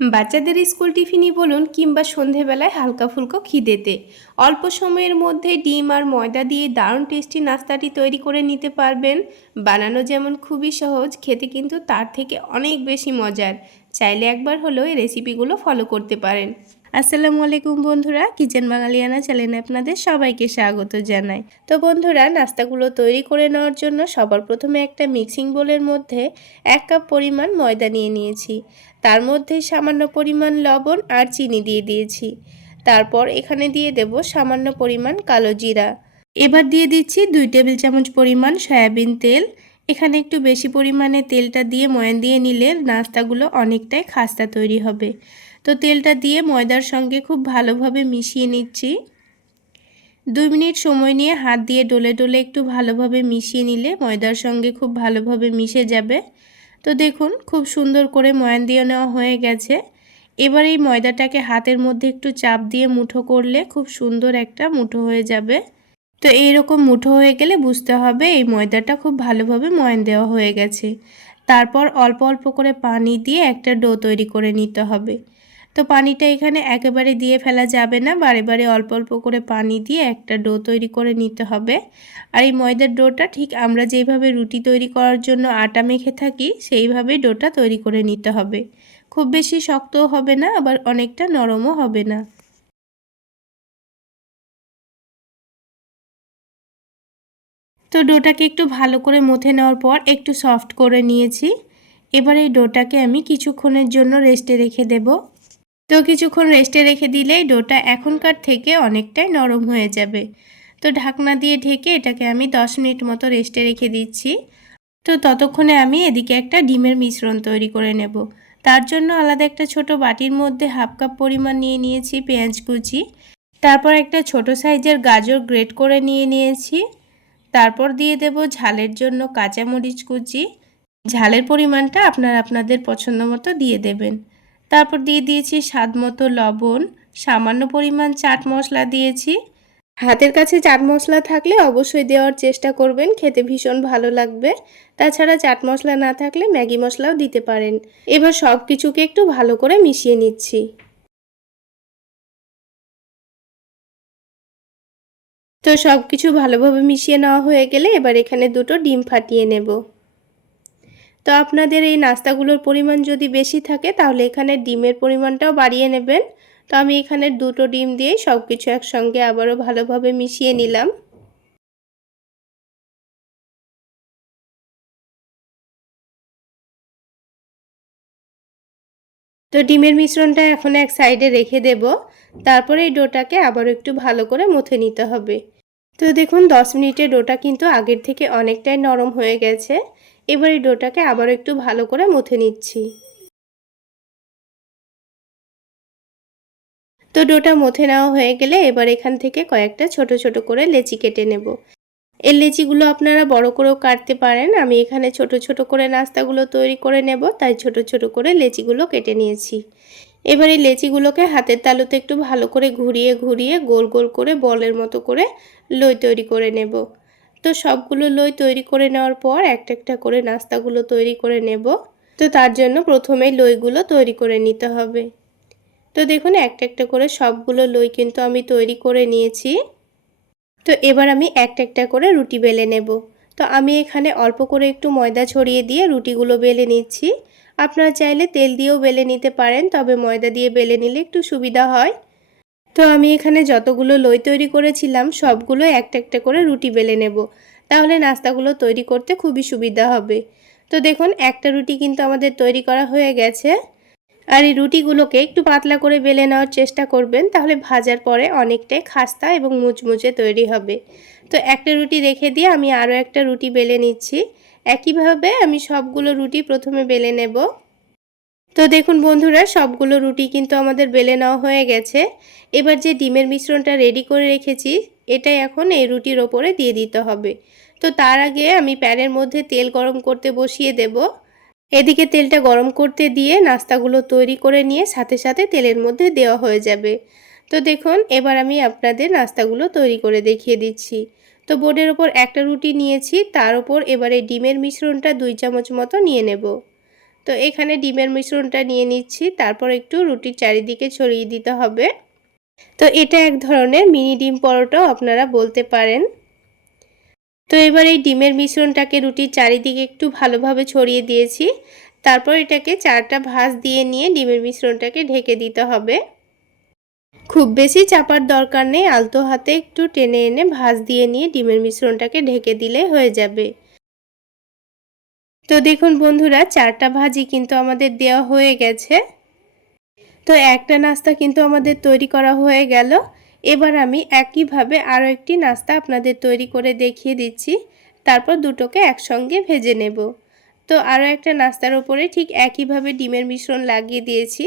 বাচ্চাদের স্কুল টিফিনই বলুন কিংবা সন্ধেবেলায় হালকা ফুলকো খিদেতে। অল্প সময়ের মধ্যে ডিম আর ময়দা দিয়ে দারুণ টেস্টি নাস্তাটি তৈরি করে নিতে পারবেন। বানানো যেমন খুবই সহজ, খেতে কিন্তু তার থেকে অনেক বেশি মজার। চাইলে একবার হলেও এই রেসিপিগুলো ফলো করতে পারেন। আসসালামু আলাইকুম বন্ধুরা, কিচেন বাঙালিয়ানা চ্যানেলে আপনাদের সবাইকে স্বাগত জানাই। তো বন্ধুরা, নাস্তাগুলো তৈরি করে নেওয়ার জন্য সবার প্রথমে একটা মিক্সিং বোলের মধ্যে এক কাপ পরিমাণ ময়দা নিয়ে নিয়েছি। তার মধ্যে সামান্য পরিমাণ লবণ আর চিনি দিয়ে দিয়েছি। তারপর এখানে দিয়ে দেব সামান্য পরিমাণ কালো জিরা। এবার দিয়ে দিচ্ছি দুই টেবিল চামচ পরিমাণ সয়াবিন তেল। এখানে একটু বেশি পরিমাণে তেলটা দিয়ে ময়ান দিয়ে নিলে নাস্তাগুলো অনেকটাই খাস্তা তৈরি হবে। তো তেলটা দিয়ে ময়দার সঙ্গে খুব ভালোভাবে মিশিয়ে নিচ্ছি। দুই মিনিট সময় নিয়ে হাত দিয়ে ডলে ডলে একটু ভালোভাবে মিশিয়ে নিলে ময়দার সঙ্গে খুব ভালোভাবে মিশে যাবে। তো দেখুন, খুব সুন্দর করে ময়ান দিয়ে নেওয়া হয়ে গেছে। এবার এই ময়দাটাকে হাতের মধ্যে একটু চাপ দিয়ে মুঠো করলে খুব সুন্দর একটা মুঠো হয়ে যাবে। তো এইরকম মুঠো হয়ে গেলে বুঝতে হবে এই ময়দাটা খুব ভালোভাবে ময়ান দেওয়া হয়ে গেছে। তারপর অল্প অল্প করে পানি দিয়ে একটা ডো তৈরি করে নিতে হবে। তো পানিটা এখানে একেবারে দিয়ে ফেলা যাবে না। বারে বারে অল্প অল্প করে পানি দিয়ে একটা ডো তৈরি করে নিতে হবে। আর এই ময়দার ডোটা ঠিক আমরা যেভাবে রুটি তৈরি করার জন্য আটা মেখে থাকি, সেইভাবেই ডোটা তৈরি করে নিতে হবে। খুব বেশি শক্তও হবে না, আবার অনেকটা নরমও হবে না। তো ডোটাকে একটু ভালো করে মথে নেওয়ার পর একটু সফট করে নিয়েছি। এবার এই ডোটাকে আমি কিছুক্ষণের জন্য রেস্টে রেখে দেবো। তো কিছুক্ষণ রেস্টে রেখে দিলেই ডোটা এখনকার থেকে অনেকটাই নরম হয়ে যাবে। তো ঢাকনা দিয়ে ঢেকে এটাকে আমি 10 মিনিট মতো রেস্টে রেখে দিচ্ছি। তো ততক্ষণে আমি এদিকে একটা ডিমের মিশ্রণ তৈরি করে নেব। তার জন্য আলাদা একটা ছোট বাটির মধ্যে হাফ কাপ পরিমাণ নিয়ে নিয়েছি পেঁয়াজ কুচি। তারপর একটা ছোট সাইজের গাজর গ্রেট করে নিয়ে নিয়েছি। তারপর দিয়ে দেব ঝালের জন্য কাঁচামরিচ কুচি। ঝালের পরিমাণটা আপনারা আপনাদের পছন্দ মতো দিয়ে দেবেন। তারপর দিয়ে দিয়েছি স্বাদ মতো লবণ, সামান্য পরিমাণ চাট মশলা দিয়েছি। হাতের কাছে চাট মশলা থাকলে অবশ্যই দেওয়ার চেষ্টা করবেন, খেতে ভীষণ ভালো লাগবে। তাছাড়া চাট মশলা না থাকলে ম্যাগি মশলাও দিতে পারেন। এবার সব কিছুকে একটু ভালো করে মিশিয়ে নিচ্ছি। তো সব কিছু ভালোভাবে মিশিয়ে নেওয়া হয়ে গেলে এবার এখানে দুটো ডিম ফাটিয়ে নেব। তো আপনাদের এই নাস্তাগুলোর পরিমাণ যদি বেশি থাকে, তাহলে এখানে ডিমের পরিমাণটাও বাড়িয়ে নেবেন। তো আমি এখানে দুটো ডিম দিয়েই সব কিছু একসঙ্গে আবারও ভালোভাবে মিশিয়ে নিলাম। তো ডিমের মিশ্রণটা এখন এক সাইডে রেখে দেব। তারপরে এই ডোটাকে আবার একটু ভালো করে মুথে নিতে হবে। তো দেখুন, দশ মিনিটে ডোটা কিন্তু আগের থেকে অনেকটাই নরম হয়ে গেছে। এবার এই ডোটাকে আবার একটু ভালো করে মুথে নিচ্ছি। তো ডোটা মুথে নেওয়া হয়ে গেলে এবার এখান থেকে কয়েকটা ছোট ছোট করে লেচি কেটে নেব। এই লেচিগুলো আপনারা বড় করেও কাটতে পারেন। আমি এখানে ছোট ছোট করে নাস্তাগুলো তৈরি করে নেব, তাই ছোট ছোট করে লেচিগুলো কেটে নিয়েছি। এবার এই লেচিগুলোকে হাতের তালুতে একটু ভালো করে ঘুরিয়ে ঘুরিয়ে গোল গোল করে বলের মতো করে লই তৈরি করে নেব। তো সবগুলো লই তৈরি করে নেওয়ার পর একটা একটা করে নাস্তাগুলো তৈরি করে নেব। তো তার জন্য প্রথমে লইগুলো তৈরি করে নিতে হবে। তো দেখুন একটা একটা করে সবগুলো লই কিন্তু আমি তৈরি করে নিয়েছি। তো এবার আমি একটা একটা করে রুটি বেলে নেব। তো আমি এখানে অল্প করে একটু ময়দা ছড়িয়ে দিয়ে রুটিগুলো বেলে নিচ্ছি। আপনারা চাইলে তেল দিয়েও বেলে নিতে পারেন, তবে ময়দা দিয়ে বেলে নিলে একটু সুবিধা হয়। তো আমি এখানে যতগুলো লই তৈরি করেছিলাম, সবগুলো একটা একটা করে রুটি বেলে নেব। তাহলে নাস্তাগুলো তৈরি করতে খুবই সুবিধা হবে। তো দেখুন, একটা রুটি কিন্তু আমাদের তৈরি করা হয়ে গেছে। আর এই রুটিগুলোকে একটু পাতলা করে বেলে নেওয়ার চেষ্টা করবেন, তাহলে ভাজার পরে অনেকটাই খাস্তা এবং মুচমুচে তৈরি হবে। তো একটা রুটি রেখে দিয়ে আমি আরও একটা রুটি বেলে নিচ্ছি। একইভাবে আমি সবগুলো রুটি প্রথমে বেলে নেব। তো দেখুন বন্ধুরা, সবগুলো রুটি কিন্তু আমাদের বেলে নেওয়া হয়ে গেছে। এবার যে ডিমের মিশ্রণটা রেডি করে রেখেছি, এটাই এখন এই রুটির ওপরে দিয়ে দিতে হবে। তো তার আগে আমি প্যানের মধ্যে তেল গরম করতে বসিয়ে দেব। এদিকে তেলটা গরম করতে দিয়ে নাস্তাগুলো তৈরি করে নিয়ে সাথে সাথে তেলের মধ্যে দেওয়া হয়ে যাবে। তো দেখুন, এবার আমি আপনাদের নাস্তাগুলো তৈরি করে দেখিয়ে দিচ্ছি। তো বোর্ডের ওপর একটা রুটি নিয়েছি, তার ওপর এবারে ডিমের মিশ্রণটা দুই চামচ মতো নিয়ে নেব। তো এখানে ডিমের মিশ্রণটা নিয়ে নিচ্ছি, তারপর একটু রুটির চারিদিকে ছড়িয়ে দিতে হবে। তো এটা এক ধরনের মিনি ডিম পরোটাও আপনারা বলতে পারেন। তো এবার এই ডিমের মিশ্রণটাকে রুটির চারিদিকে একটু ভালোভাবে ছড়িয়ে দিয়েছি। তারপর এটাকে চারটা ভাঁজ দিয়ে নিয়ে ডিমের মিশ্রণটাকে ঢেকে দিতে হবে। খুব বেশি চাপার দরকার নেই, আলতো হাতে একটু টেনে এনে ভাঁজ দিয়ে নিয়ে ডিমের মিশ্রণটাকে ঢেকে দিলে হয়ে যাবে। তো দেখুন বন্ধুরা, চারটা ভাজি কিন্তু আমাদের দেওয়া হয়ে গেছে। তো একটা নাস্তা কিন্তু আমাদের তৈরি করা হয়ে গেল। এবার আমি একইভাবে আরও একটি নাস্তা আপনাদের তৈরি করে দেখিয়ে দিচ্ছি। তারপর দুটোকে একসঙ্গে ভেজে নেব। তো আরও একটা নাস্তার ওপরে ঠিক একইভাবে ডিমের মিশ্রণ লাগিয়ে দিয়েছি।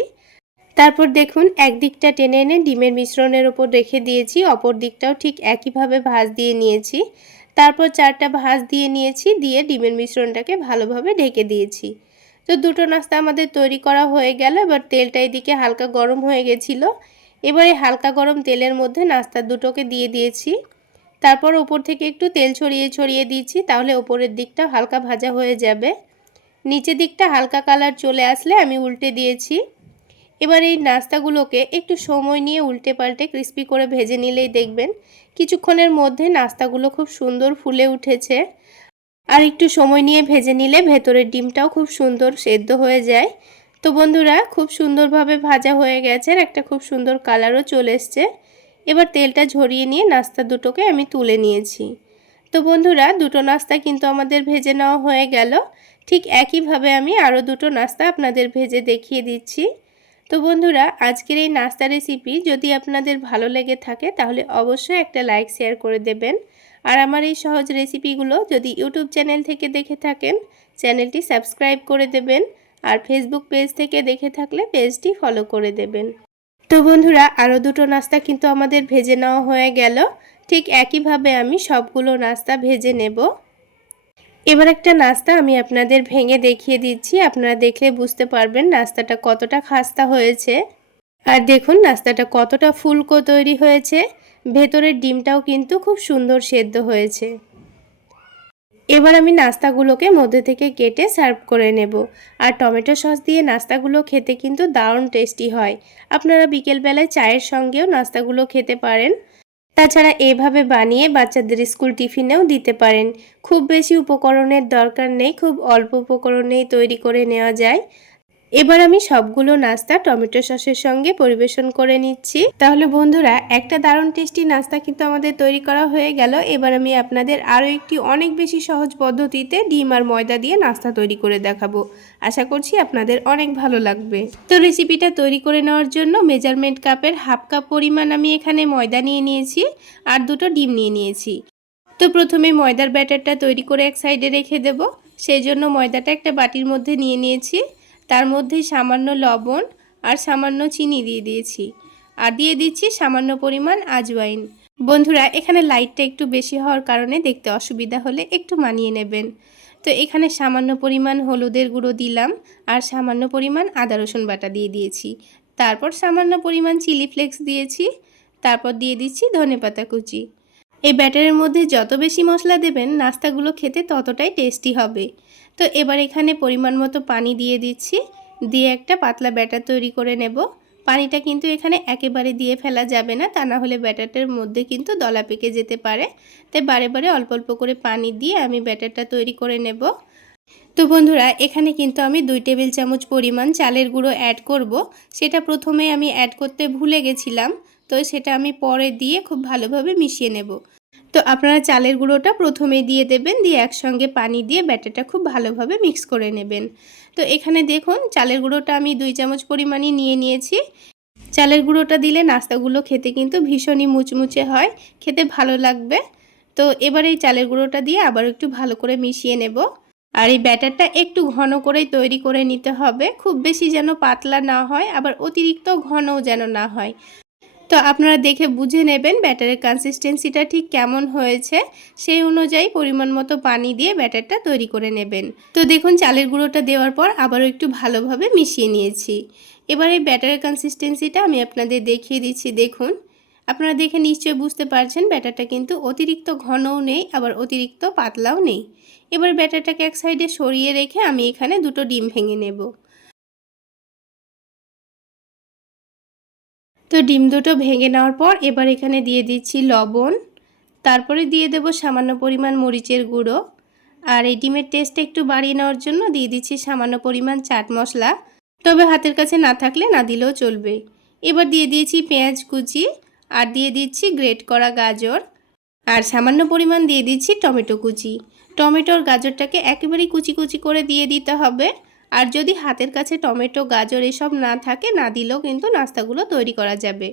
তারপর দেখুন, একদিকটা টেনে এনে ডিমের মিশ্রণের ওপর রেখে দিয়েছি, অপর দিকটাও ঠিক একইভাবে ভাজ দিয়ে নিয়েছি। তারপর চারটা ভাজ দিয়ে নিয়েছি, দিয়ে ডিমের মিশ্রণটাকে ভালোভাবে ঢেকে দিয়েছি। তো দুটো নাস্তা আমাদের তৈরি করা হয়ে গেল, এবার তেলটা এদিকে হালকা গরম হয়ে গেছিল। এবারে হালকা গরম তেলের মধ্যে নাস্তা দুটোকে দিয়ে দিয়েছি। তারপর ওপর থেকে একটু তেল ছড়িয়ে ছড়িয়ে দিয়েছি, তাহলে ওপরের দিকটা হালকা ভাজা হয়ে যাবে। নিচের দিকটা হালকা কালার চলে আসলে আমি উল্টে দিয়েছি। এবার এই নাস্তাগুলোকে একটু সময় নিয়ে উল্টে পাল্টে ক্রিস্পি করে ভেজে নিলেই দেখবেন কিছুক্ষণের মধ্যে নাস্তাগুলো খুব সুন্দর ফুলে উঠেছে। আর একটু সময় নিয়ে ভেজে নিলে ভেতরের ডিমটাও খুব সুন্দর সেদ্ধ হয়ে যায়। তো বন্ধুরা, খুব সুন্দরভাবে ভাজা হয়ে গেছে একটা খুব সুন্দর কালারও চলে এসছে। এবার তেলটা ঝরিয়ে নিয়ে নাস্তা দুটোকে আমি তুলে নিয়েছি। তো বন্ধুরা, দুটো নাস্তা কিন্তু আমাদের ভেজে নেওয়া হয়ে গেল। ঠিক একইভাবে আমি আরও দুটো নাস্তা আপনাদের ভেজে দেখিয়ে দিচ্ছি। তো বন্ধুরা, আজকের এই নাস্তা রেসিপি যদি আপনাদের ভালো লেগে থাকে, তাহলে অবশ্যই একটা লাইক শেয়ার করে দেবেন। আর আমার এই সহজ রেসিপিগুলো যদি ইউটিউব চ্যানেল থেকে দেখে থাকেন, চ্যানেলটি সাবস্ক্রাইব করে দেবেন আর ফেসবুক পেজ থেকে দেখে থাকলে পেজটি ফলো করে দেবেন। তো বন্ধুরা আরও দুটো নাস্তা কিন্তু আমাদের ভেজে নেওয়া হয়ে গেল। ঠিক একইভাবে আমি সবগুলো নাস্তা ভেজে নেব। এবার একটা নাস্তা আমি আপনাদের ভেঙে দেখিয়ে দিচ্ছি। আপনারা দেখলে বুঝতে পারবেন নাস্তাটা কতটা খাস্তা হয়েছে। আর দেখুন নাস্তাটা কতটা ফুলকো তৈরি হয়েছে। ভেতরের ডিমটাও কিন্তু খুব সুন্দর সেদ্ধ হয়েছে। এবার আমি নাস্তাগুলোকে মধ্যে থেকে কেটে সার্ভ করে নেব। আর টমেটো সস দিয়ে নাস্তাগুলো খেতে কিন্তু দারুণ টেস্টি হয়। আপনারা বিকেলবেলায় চায়ের সঙ্গেও নাস্তাগুলো খেতে পারেন। তাছাড়া এভাবে বানিয়ে বাচ্চাদের স্কুল টিফিনেও দিতে পারেন। খুব বেশি উপকরণের দরকার নেই, খুব অল্প উপকরণেই তৈরি করে নেওয়া যায়। এবার আমি সবগুলো নাস্তা টমেটো সসের সঙ্গে পরিবেশন করে নিচ্ছি। তাহলে বন্ধুরা, একটা দারুণ টেস্টি নাস্তা কিন্তু আমাদের তৈরি করা হয়ে গেল। এবার আমি আপনাদের আরও একটি অনেক বেশি সহজ পদ্ধতিতে ডিম আর ময়দা দিয়ে নাস্তা তৈরি করে দেখাবো। আশা করছি আপনাদের অনেক ভালো লাগবে। তো রেসিপিটা তৈরি করে নেওয়ার জন্য মেজারমেন্ট কাপের হাফ কাপ পরিমাণ আমি এখানে ময়দা নিয়ে নিয়েছি আর দুটো ডিম নিয়ে নিয়েছি। তো প্রথমে ময়দার ব্যাটারটা তৈরি করে এক সাইডে রেখে দেব। সেই জন্য ময়দাটা একটা বাটির মধ্যে নিয়ে নিয়েছি। তার মধ্যে সামান্য লবণ আর সামান্য চিনি দিয়ে দিয়েছি। আর দিয়ে দিচ্ছি সামান্য পরিমাণ আজওয়াইন। বন্ধুরা, এখানে লাইটটা একটু বেশি হওয়ার কারণে দেখতে অসুবিধা হলে একটু মানিয়ে নেবেন। তো এখানে সামান্য পরিমাণ হলুদের গুঁড়ো দিলাম আর সামান্য পরিমাণ আদা রসুন বাটা দিয়ে দিয়েছি। তারপর সামান্য পরিমাণ চিলি ফ্লেক্স দিয়েছি। তারপর দিয়ে দিচ্ছি ধনে পাতা কুচি। এই ব্যাটারের মধ্যে যত বেশি মশলা দেবেন, নাস্তাগুলো খেতে ততটাই টেস্টি হবে। তো এবার এখানে পরিমাণ মতো পানি দিয়ে দিচ্ছি। দিয়ে একটা পাতলা ব্যাটার তৈরি করে নেব। পানিটা কিন্তু এখানে একেবারে দিয়ে ফেলা যাবে না, তা না হলে ব্যাটারটার মধ্যে কিন্তু দলা পেকে যেতে পারে। তাই বারে বারে অল্প অল্প করে পানি দিয়ে আমি ব্যাটারটা তৈরি করে নেব। তো বন্ধুরা, এখানে কিন্তু আমি দুই টেবিল চামচ পরিমাণ চালের গুঁড়ো অ্যাড করব। সেটা প্রথমে আমি অ্যাড করতে ভুলে গেছিলাম। তো সেটা আমি পরে দিয়ে খুব ভালোভাবে মিশিয়ে নেব। তো আপনারা চালের গুঁড়োটা প্রথমে দিয়ে দেবেন, দিয়ে একসঙ্গে পানি দিয়ে ব্যাটারটা খুব ভালোভাবে মিক্স করে নেবেন। তো এখানে দেখুন, চালের গুঁড়োটা আমি দুই চামচ পরিমাণই নিয়ে নিয়েছি। চালের গুঁড়োটা দিলে নাস্তাগুলো খেতে কিন্তু ভীষণই মুচমুচে হয়, খেতে ভালো লাগবে। তো এবার এই চালের গুঁড়োটা দিয়ে আবার একটু ভালো করে মিশিয়ে নেব। আর এই ব্যাটারটা একটু ঘন করেই তৈরি করে নিতে হবে, খুব বেশি যেন পাতলা না হয়, আবার অতিরিক্ত ঘনও যেন না হয়। তো আপনারা দেখে বুঝে নেবেন ব্যাটারের কনসিস্টেন্সিটা ঠিক কেমন হয়েছে। সেই অনুযায়ী পরিমাণ মতো পানি দিয়ে ব্যাটারটা তৈরি করে নেবেন। তো দেখুন, চালের গুঁড়োটা দেওয়ার পর আবারও একটু ভালোভাবে মিশিয়ে নিয়েছি। এবার এই ব্যাটারের কনসিস্টেন্সিটা আমি আপনাদের দেখিয়ে দিচ্ছি। দেখুন, আপনারা দেখে নিশ্চয়ই বুঝতে পারছেন, ব্যাটারটা কিন্তু অতিরিক্ত ঘনও নেই, আবার অতিরিক্ত পাতলাও নেই। এবার ব্যাটারটাকে এক সাইডে সরিয়ে রেখে আমি এখানে দুটো ডিম ভেঙে নেব। তো ডিম দুটো ভেঙে নেওয়ার পর এবার এখানে দিয়ে দিচ্ছি লবণ। তারপরে দিয়ে দেব সামান্য পরিমাণ মরিচের গুঁড়ো। আর এই ডিমের টেস্ট একটু বাড়িয়ে নেওয়ার জন্য দিয়ে দিচ্ছি সামান্য পরিমাণ চাট মশলা। তবে হাতের কাছে না থাকলে না দিলেও চলবে। এবার দিয়ে দিয়েছি পেঁয়াজ কুচি আর দিয়ে দিচ্ছি গ্রেট করা গাজর। আর সামান্য পরিমাণ দিয়ে দিচ্ছি টমেটো কুচি। টমেটোর গাজরটাকে একেবারেই কুচি কুচি করে দিয়ে দিতে হবে। আর যদি হাতের কাছে টমেটো, গাজর এসব না থাকে, না দিলেও কিন্তু নাস্তাগুলো তৈরি করা যাবে।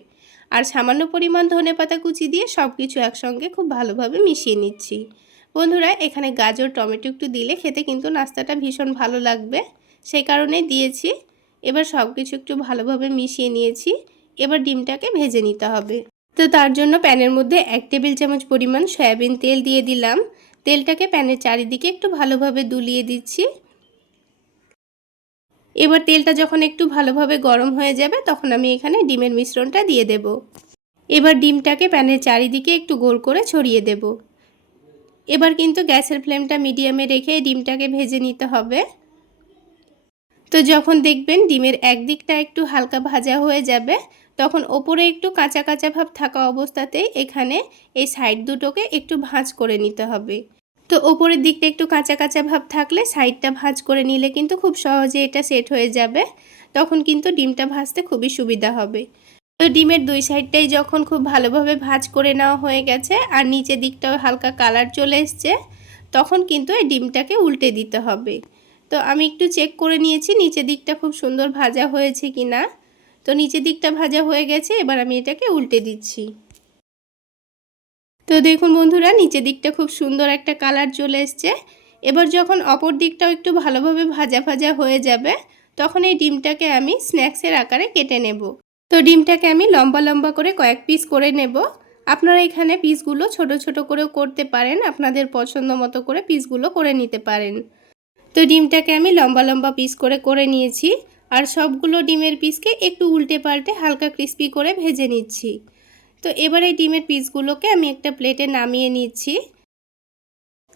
আর সামান্য পরিমাণ ধনে পাতা কুচি দিয়ে সব কিছু একসঙ্গে খুব ভালোভাবে মিশিয়ে নিচ্ছি। বন্ধুরা, এখানে গাজর, টমেটো একটু দিলে খেতে কিন্তু নাস্তাটা ভীষণ ভালো লাগবে। সেই কারণে দিয়েছি। এবার সব কিছু একটু ভালোভাবে মিশিয়ে নিয়েছি। এবার ডিমটাকে ভেজে নিতে হবে। তো তার জন্য প্যানের মধ্যে এক টেবিল চামচ পরিমাণ সয়াবিন তেল দিয়ে দিলাম। তেলটাকে প্যানের চারিদিকে একটু ভালোভাবে দুলিয়ে দিচ্ছি। এবার তেলটা যখন একটু ভালোভাবে গরম হয়ে যাবে, তখন আমি এখানে ডিমের মিশ্রণটা দিয়ে দেব। এবার ডিমটাকে প্যানের চারিদিকে একটু গোল করে ছড়িয়ে দেব। এবার কিন্তু গ্যাসের ফ্লেমটা মিডিয়ামে রেখে ডিমটাকে ভেজে নিতে হবে। তো যখন দেখবেন ডিমের একদিকটা একটু হালকা ভাজা হয়ে যাবে, তখন ওপরে একটু কাঁচা কাঁচা ভাব থাকা অবস্থাতেই এখানে এই সাইড দুটোকে একটু ভাঁজ করে নিতে হবে। তো ওপরের দিকটা একটু কাঁচা কাঁচা ভাব থাকলে সাইডটা ভাজ করে নিলে কিন্তু খুব সহজে এটা সেট হয়ে যাবে। তখন কিন্তু ডিমটা ভাজতে খুবই সুবিধা হবে। তো ডিমের দুই সাইডটাই যখন খুব ভালোভাবে ভাজ করে নেওয়া হয়ে গেছে আর নিচের দিকটাও হালকা কালার চলে এসছে, তখন কিন্তু এই ডিমটাকে উল্টে দিতে হবে। তো আমি একটু চেক করে নিয়েছি নিচের দিকটা খুব সুন্দর ভাজা হয়েছে কি না তো নিচের দিকটা ভাজা হয়ে গেছে, এবার আমি এটাকে উল্টে দিচ্ছি। তো দেখুন বন্ধুরা, নিচের দিকটা খুব সুন্দর একটা কালার চলে এসছে। এবার যখন অপর দিকটাও একটু ভালোভাবে ভাজা ভাজা হয়ে যাবে, তখন এই ডিমটাকে আমি স্ন্যাক্সের আকারে কেটে নেব। তো ডিমটাকে আমি লম্বা লম্বা করে কয়েক পিস করে নেব। আপনারা এখানে পিসগুলো ছোট ছোট করেও করতে পারেন, আপনাদের পছন্দ মতো করে পিসগুলো করে নিতে পারেন। তো ডিমটাকে আমি লম্বা লম্বা পিস করে করে নিয়েছি, আর সবগুলো ডিমের পিসকে একটু উল্টে পাল্টে হালকা ক্রিস্পি করে ভেজে নিচ্ছি। তো এবার এই ডিমের পিসগুলোকে আমি একটা প্লেটে নামিয়ে নিচ্ছি।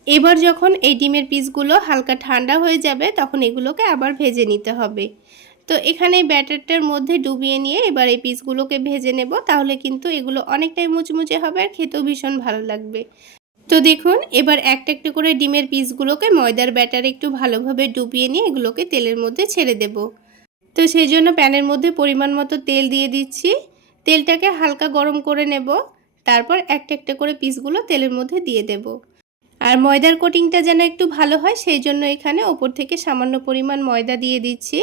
এবার যখন এই ডিমের পিসগুলো হালকা ঠান্ডা হয়ে যাবে, তখন এগুলোকে আবার ভেজে নিতে হবে। তো এখানে ব্যাটারটার মধ্যে ডুবিয়ে নিয়ে এবার এই পিসগুলোকে ভেজে নেব, তাহলে কিন্তু এগুলো অনেকটাই মুচমুচে হবে আর খেতেও ভীষণ ভালো লাগবে। তো দেখুন, এবার একটা একটা করে ডিমের পিসগুলোকে ময়দার ব্যাটারে একটু ভালোভাবে ডুবিয়ে নিয়ে এগুলোকে তেলের মধ্যে ছেড়ে দেব। তো সেই জন্য প্যানের মধ্যে পরিমাণ মতো তেল দিয়ে দিচ্ছি। তেলটাকে হালকা গরম করে নেব। তারপর একটা একটা করে পিসগুলো তেলের মধ্যে দিয়ে দেব। আর ময়দার কোটিংটা যেন একটু ভালো হয়, সেই জন্য এখানে ওপর থেকে সামান্য পরিমাণ ময়দা দিয়ে দিচ্ছি।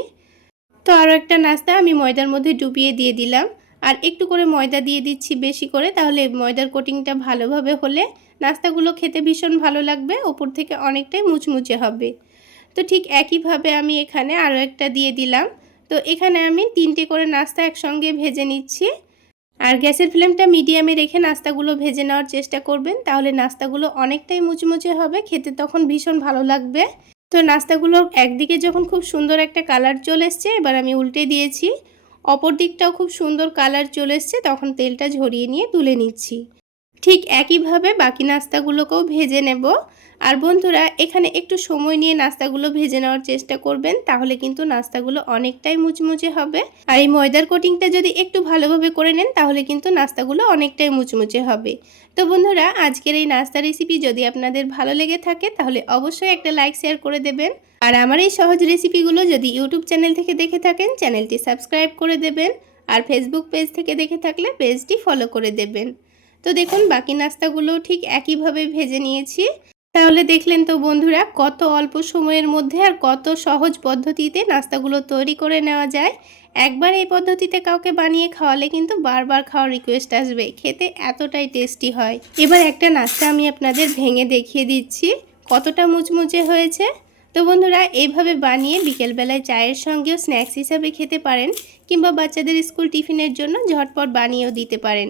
তো আরও একটা নাস্তা আমি ময়দার মধ্যে ডুবিয়ে দিয়ে দিলাম। আর একটু করে ময়দা দিয়ে দিচ্ছি বেশি করে, তাহলে ময়দার কোটিংটা ভালোভাবে হলে নাস্তাগুলো খেতে ভীষণ ভালো লাগবে, ওপর থেকে অনেকটাই মুচমুচে হবে। তো ঠিক একইভাবে আমি এখানে আরও একটা দিয়ে দিলাম। তো এখানে আমি তিনটে করে নাস্তা একসঙ্গে ভেজে নিচ্ছি। আর গ্যাসের ফ্লেমটা মিডিয়ামে রেখে নাস্তাগুলো ভেজে নেওয়ার চেষ্টা করবেন, তাহলে নাস্তাগুলো অনেকটাই মুচমুচে হবে, খেতে তখন ভীষণ ভালো লাগবে। তো নাস্তাগুলো একদিকে যখন খুব সুন্দর একটা কালার চলে এসছে, এবার আমি উল্টে দিয়েছি। অপর দিকটাও খুব সুন্দর কালার চলে এসছে, তখন তেলটা ঝরিয়ে নিয়ে তুলে নিচ্ছি। ঠিক একইভাবে বাকি নাস্তাগুলোকেও ভেজে নেব। আর বন্ধুরা, এখানে একটু সময় নিয়ে নাস্তাগুলো ভেজে নেওয়ার চেষ্টা করবেন, তাহলে কিন্তু নাস্তাগুলো অনেকটাই মুচমুচে হবে। আর এই ময়দার কোটিংটা যদি একটু ভালোভাবে করে নেন, তাহলে কিন্তু নাস্তাগুলো অনেকটাই মুচমুচে হবে। তো বন্ধুরা, আজকের এই নাস্তা রেসিপি যদি আপনাদের ভালো লেগে থাকে, তাহলে অবশ্যই একটা লাইক, শেয়ার করে দেবেন। আর আমার এই সহজ রেসিপিগুলো যদি ইউটিউব চ্যানেল থেকে দেখে থাকেন, চ্যানেলটি সাবস্ক্রাইব করে দেবেন। আর ফেসবুক পেজ থেকে দেখে থাকলে পেজটি ফলো করে দেবেন। তো দেখুন, বাকি নাস্তাগুলো ঠিক একইভাবে ভেজে নিয়েছি। তাহলে দেখলেন তো বন্ধুরা, কত অল্প সময়ের মধ্যে আর কত সহজ পদ্ধতিতে নাস্তাগুলো তৈরি করে নেওয়া যায়। একবার এই পদ্ধতিতে কাউকে বানিয়ে খাওয়ালে কিন্তু বারবার খাওয়ার রিকোয়েস্ট আসবে। খেতে এতটাই টেস্টি হয়। এবার একটা নাস্তা আমি আপনাদের ভেঙে দেখিয়ে দিচ্ছি। কতটা মুচমুচে হয়েছে? তো বন্ধুরা, এইভাবে বানিয়ে বিকেলবেলায় চায়ের সঙ্গেও স্ন্যাক্স হিসাবে খেতে পারেন কিংবা বাচ্চাদের স্কুল টিফিনের জন্য ঝটপট বানিয়েও দিতে পারেন।